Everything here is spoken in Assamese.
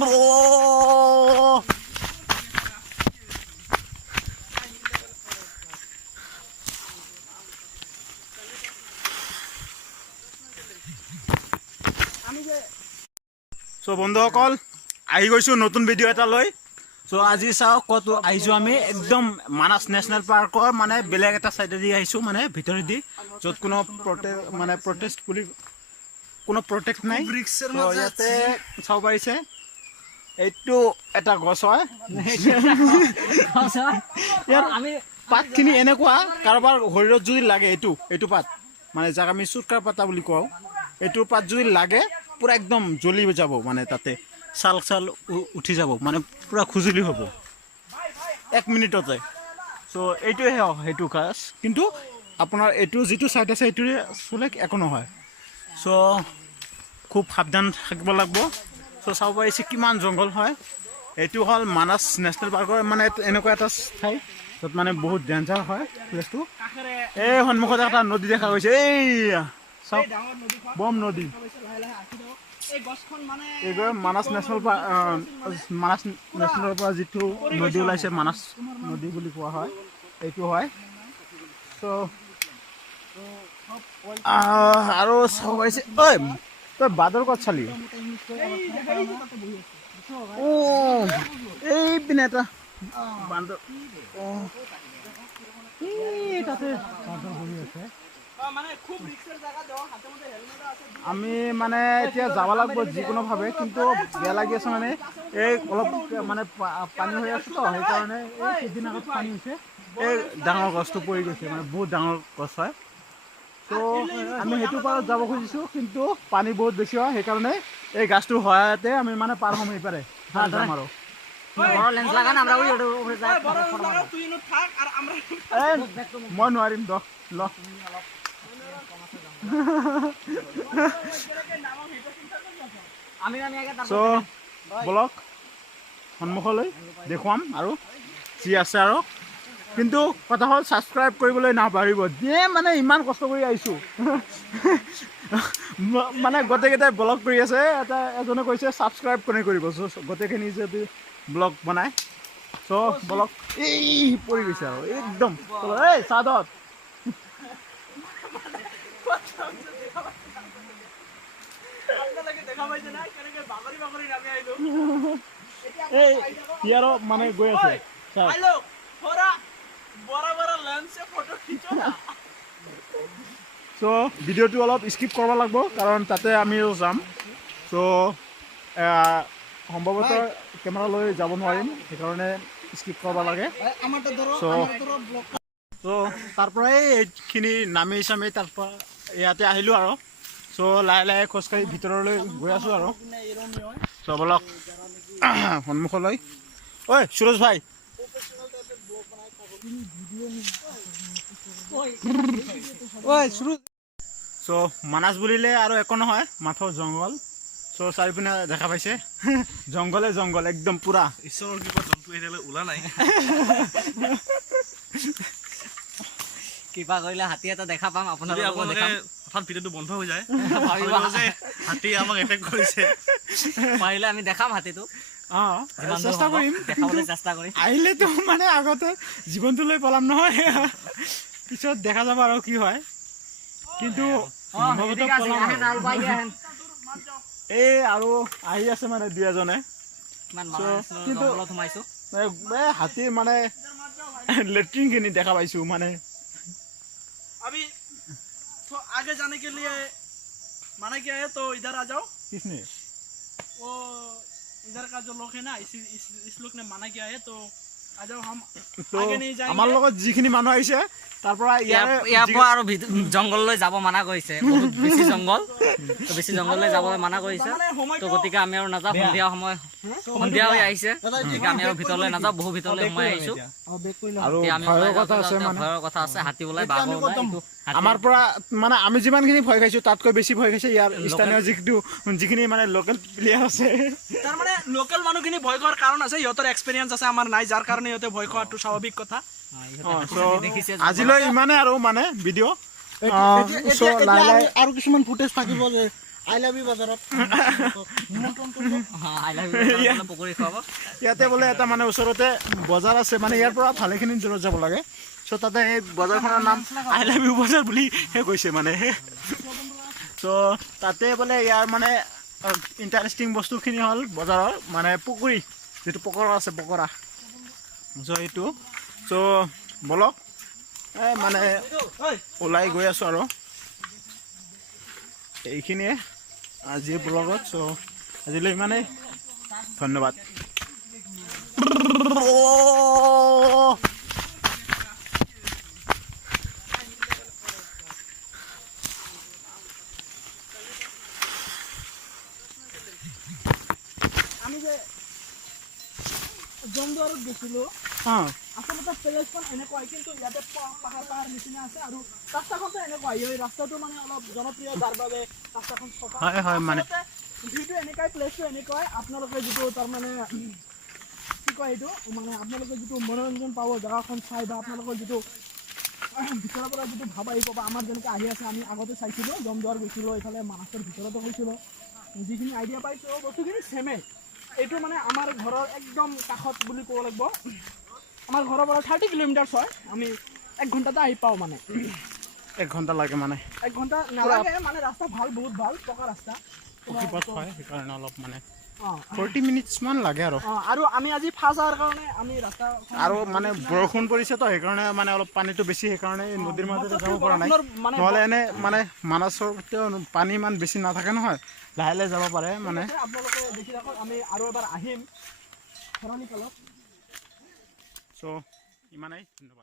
সো বন্ধুসকল আহি গৈছো নতুন ভিডিঅ' এটা লৈ। সো আজি চাওক কত আহিছো আমি একদম মানাস ন্যাশনাল পাৰ্কৰ মানে বেলেগ এটা সাইডেদি আহিছো মানে ভিতৰেদি যত কোনো মানে প্ৰটেষ্ট বুলি কোনো প্ৰটেক্ট নাই। তো ইয়াতে চাব পাৰিছে এইটো এটা গছ হয়। আমি পাতখিনি এনেকুৱা কাৰোবাৰ শৰীৰত যদি লাগে এইটো পাত মানে যাক আমি চুটকাৰ পাতা বুলি কওঁ, এইটোৰ পাত যদি লাগে পুৰা একদম জ্বলি যাব, মানে তাতে চাল উঠি যাব, মানে পুৰা খুজুলি হ'ব 1 মিনিটতে। চ' এইটোৱে সেইটো কাজ, কিন্তু আপোনাৰ এইটো যিটো চাইড আছে এইটোৰে চুলে একো নহয়। চ' খুব সাৱধান থাকিব লাগিব। চ' চাব পাৰিছে কিমান জংঘল হয়। এইটো হ'ল মানাস নেশ্যনেল পাৰ্কৰ মানে এনেকুৱা এটা ঠাই য'ত মানে বহুত ডেঞ্জাৰ হয় প্লেচটো। এই সন্মুখত এটা নদী দেখা গৈছে, এইয়া চাওক বম নদী। এইবাৰ মানাস নেশ্যনেল মানাস নেশ্যনেলৰ পৰা যিটো নদী ওলাইছে মানাস নদী বুলি কোৱা হয়, এইটো হয়। চ' আৰু চাব পাৰিছে ঐ তই বাদৰ ক'ত চালি? এই পিনে এটা বান্দৰ তাতে বহি আছে। আমি মানে এতিয়া যাব লাগিব যিকোনোভাৱে, কিন্তু বেয়া লাগি আছে মানে এই অলপ মানে পানী হৈ আছে তো, সেইকাৰণে এই কিছুদিন আগত পানী হৈছে, এই ডাঙৰ গছটো পৰি গৈছে, মানে বহুত ডাঙৰ গছ হয়। তো আমি সেইটো পাৰত যাব খুজিছোঁ, কিন্তু পানী বহুত বেছি হয়, সেইকাৰণে এই গাছটোৰ সহায়তে আমি মানে পাৰ হ'ম এইপাৰে যাম আৰু। মই নোৱাৰিম ল বলক সন্মুখলৈ দেখুৱাম আৰু যি আছে আৰু। কিন্তু কথা হ'ল ছাবস্ক্ৰাইব কৰিবলৈ নাপাহৰিব। যে মানে ইমান কষ্ট কৰি আহিছোঁ মানে গোটেইকেইটাই ব্লগ কৰি আছে, এজনে কৈছে ছাবস্ক্ৰাইব কোনে কৰিব, গোটেইখিনি যদি ব্লগ বনায়। চ' ব্লগ এই পৰি গৈছে আৰু একদম এই চাদত ইয়াৰো মানে গৈ আছে। চ' ভিডিঅ'টো অলপ স্কিপ কৰিব লাগিব, কাৰণ তাতে আমিও যাম। চ' সম্ভৱতঃ কেমেৰা লৈ যাব নোৱাৰিম, সেইকাৰণে স্কিপ কৰিব লাগে। চ' তাৰ পৰাই এইখিনি নামি চামি তাৰ পৰা ইয়াতে আহিলোঁ আৰু। চ' লাহে লাহে খোজকাঢ়ি ভিতৰলৈ গৈ আছোঁ আৰু। চ' বলক সন্মুখলৈ। ঐ সুৰজ ভাই, চ' মানাস বুলিলে আৰু একো নহয়, মাথো জংঘল। চ' চাৰিপিনে দেখা পাইছে জংঘলে জংঘল একদম পুৰা। ঈশ্বৰৰ কিবা জন্তু এতিয়ালৈ ওলা নাই। কিবা কৰিলে হাতী এটা দেখা পাম, আপোনালোকে হঠাৎ ভিডিঅ'টো বন্ধ হৈ যায়, হাতী আমাক এটেক কৰিছে, পাৰিলে আমি দেখাম হাতীটো। চেষ্টা কৰিম, দেখাবলৈ চেষ্টা কৰিম। আহিলেতো মানে আগতে জীৱনটো লৈ পলাম নহয়, পিছত দেখা যাব আৰু কি হয়। কিন্তু এই আৰু আহি আছে মানে দুই এজনে, কিন্তু হাতীৰ মানে লেট্ৰিন খিনি দেখা পাইছো। মানে अभी तो आगे जाने के लिए माना क्या है, तो इधर आ जाओ। किसने? वो इधर का जो लोग है ना, इस लोग ने माना किया है, तो आ जाओ, हम आगे नहीं जाएंगे। আমাৰ লগত যিখিনি মানুহ আহিছে তাৰ পৰা ইয়াৰ পৰা আৰু জংঘললৈ যাব মানা কৰিছে, বহুত বেছি জংঘল, তো বেছি জংঘললৈ যাবলৈ মানা কৰিছে। তো গতিকে আমি আৰু নাযাওঁ, সন্ধিয়া হৈ আহিছে, গতিকে আমি আৰু ভিতৰলৈ নাযাওঁ, বহু ভিতৰলৈ সোমাই আহিছোঁ। আৰু ভয়ৰ কথা আছে, হাতী ওলাই, বাঘ ওলাই। আমাৰ পৰা মানে আমি যিমানখিনি ভয় খাইছোঁ তাতকৈ বেছি ভয় খাইছে ইয়াৰ স্থানীয় যিখিনি মানে লোকেল প্লেয়াৰ আছে। তাৰ মানে লোকেল মানুহখিনি ভয় খোৱাৰ কাৰণ আছে, সিহঁতৰ এক্সপিৰিয়েঞ্চ আছে, আমাৰ নাই, যাৰ কাৰণে সিহঁতে ভয় খোৱাটো স্বাভাৱিক কথা। আজিলৈ ইমানে আৰু মানে ভিডিঅ' আৰু কিছুমান ফুটেজ থাকিব যে আই লাভ ইউ বজাৰত পকৰি খুৱাব ইয়াতে বোলে এটা মানে ওচৰতে বজাৰ আছে মানে ইয়াৰ পৰা ভালেখিনি দূৰত যাব লাগে চ' তাতে এই বজাৰখনৰ নাম আই লাভ ইউ বজাৰ বুলিহে কৈছে মানে চ' তাতে বোলে ইয়াৰ মানে ইণ্টাৰেষ্টিং বস্তুখিনি হ'ল বজাৰৰ মানে পুখুৰী যিটো পকৰা আছে পকৰা চ' এইটো চ' বলক মানে ওলাই গৈ আছোঁ আৰু এইখিনিয়ে আজিৰ ব্লগত চ' আজিলৈ ইমানেই ধন্যবাদ আমি যে জমদুৱাৰত গৈছিলোঁ অঁ আচলতে প্লেচখন এনেকুৱাই কিন্তু ইয়াতে পাহাৰ নিচিনা আছে আৰু ৰাস্তাখনটো এনেকুৱাই এই ৰাস্তাটো মানে অলপ জনপ্ৰিয় যাৰ বাবে ৰাস্তাখন চফা হয় হয় মানে ভিউটো এনেকুৱাই প্লেচটো এনেকুৱাই আপোনালোকে যিটো তাৰমানে কি কয় এইটো মানে আপোনালোকে যিটো মনোৰঞ্জন পাব জেগাখন চাই বা আপোনালোকৰ যিটো ভিতৰৰ পৰা যিটো ভাব আহিব বা আমাৰ যেনেকৈ আহি আছে আমি আগতে চাইছিলোঁ জমদুৱাৰ গৈছিলোঁ এইফালে মানাহৰ ভিতৰতো গৈছিলোঁ যিখিনি আইডিয়া পাইছোঁ বস্তুখিনি ছেমেই এইটো মানে আমাৰ ঘৰৰ একদম কাষত বুলি ক'ব লাগিব আমাৰ ঘৰৰ পৰা 30 কিলোমিটাৰ হয় আমি 1 ঘণ্টাতে আহি পাওঁ মানে 1 ঘণ্টা লাগে মানে 1 ঘণ্টা নালাগে মানে ৰাস্তা ভাল বহুত ভাল পকা ৰাস্তা পথ হয় সেইকাৰণে অলপ মানে অঁ 40 মিনিটছমান লাগে আৰু আৰু আমি আজি ফাৰ্ষ্ট হোৱাৰ কাৰণে আমি ৰাস্তা আৰু মানে বৰষুণ পৰিছে তো সেইকাৰণে মানে অলপ পানীটো বেছি সেইকাৰণে নদীৰ মাজতে যাব পৰা নাই নহ'লে এনে মানে মানাছৰ পানী ইমান বেছি নাথাকে নহয় লাহে লাহে যাব পাৰে মানে আপোনালোকে দেখি ৰাখক আমি আৰু এবাৰ আহিম খৰালি কালত চ' ইমানেই ধন্যবাদ